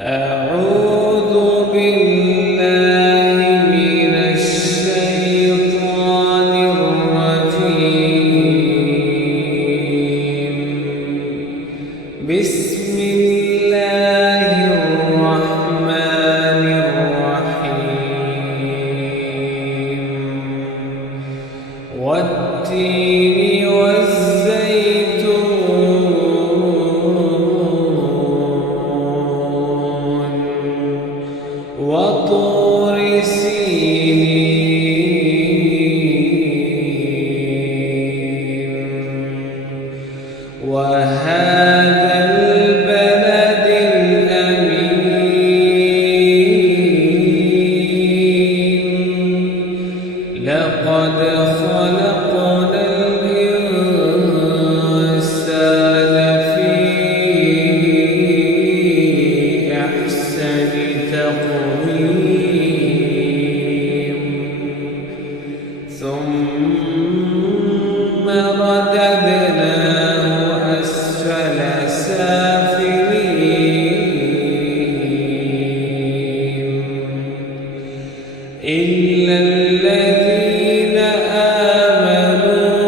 أعوذ بالله من الشيطان الرجيم. بسم الله الرحمن الرحيم. والتين وطور سينين وهذا البلد الأمين. لقد خلقنا الإنسان في أحسن تقويم ثم رددناه أسفل سافلين إلا الذين آمنوا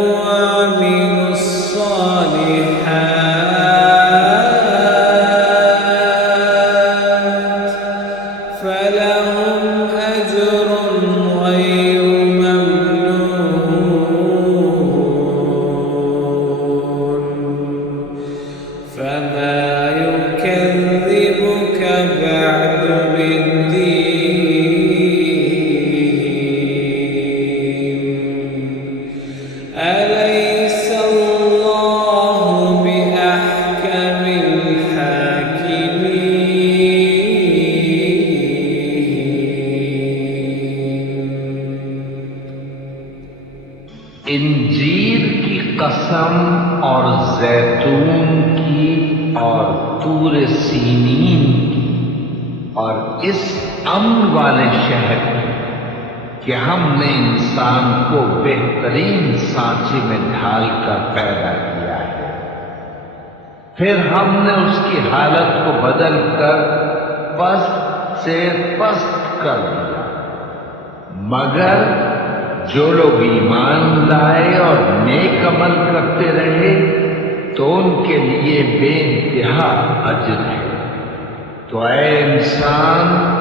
وعملوا الصالحات فلهم أجر غير ممنون. فما يكذبك بعد بالدين. أليس الله بأحكم الحاكمين. انجیر کی قسم اور زیتون کی اور طور سینین کی اور اس امن والے شہر کی کہ ہم نے انسان کو بہترین سانچے میں ڈھال کر پیدا کیا ہے، پھر ہم نے اس کی حالت کو بدل کر پست سے پست کر دیا، مگر جو لوگ ایمان لائے اور نیک عمل کرتے رہے تو ان کے لیے بے انتہا اجر ہے۔ تو اے انسان،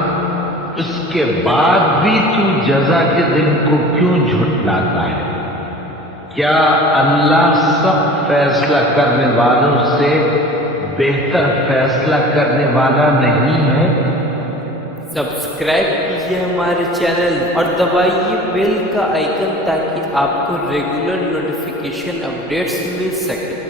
اس کے بعد بھی تو جزا کے دن کو کیوں جھٹلاتا ہے؟ کیا اللہ سب فیصلہ کرنے والوں سے بہتر فیصلہ کرنے والا نہیں ہے؟ سبسکرائب کیجیے ہمارے چینل اور دبائیے بیل کا آئیکن تاکہ آپ کو ریگولر نوٹیفیکیشن اپڈیٹس مل سکے۔